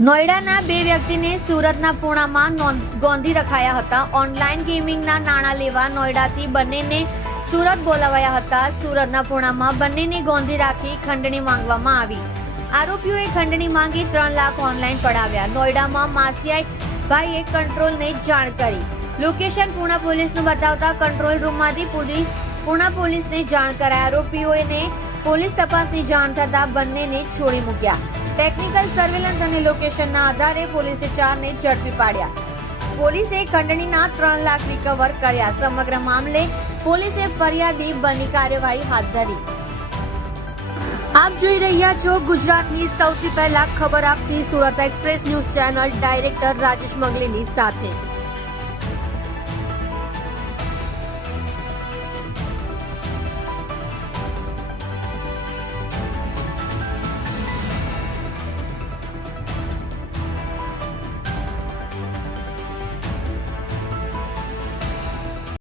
નોઈડાના બે વ્યક્તિને સુરતના પૂણામાં ગોંધી રખાયા હતા. ઓનલાઈન ગેમિંગના નાણાં લેવા નોઈડાથી બંનેને સુરત બોલાવાયા હતા. સુરતના પૂણામાં બંનેને ગોંધી રાખી ખંડણી માંગવામાં આવી. આરોપીઓએ ખંડણી માંગી 3 લાખ ઓનલાઈન પડાવ્યા. નોઈડામાં માસિયાઈ ભાઈએ કંટ્રોલને જાણ કરી. લોકેશન પૂણા પોલીસનું બતાવતા કંટ્રોલ રૂમમાંથી પૂણા પોલીસને જાણ કરાઈ. આરોપીઓને પોલીસ તપાસની જાણ થતા બંનેને છોડી મૂક્યા. ટેકનિકલ સર્વેલન્સ અને લોકેશનના આધારે પોલીસે 4ને ઝડપી પાડ્યા. પોલીસે ખંડણીના 3 લાખ રિકવર કર્યા. સમગ્ર મામલે પોલીસે ફરિયાદી બની કાર્યવાહી હાથ ધરી. આપ જોઈ રહ્યા છો ગુજરાતની સૌથી પહેલા ખબર આપતી Surat express news channel director Rajesh મંગલીની સાથે.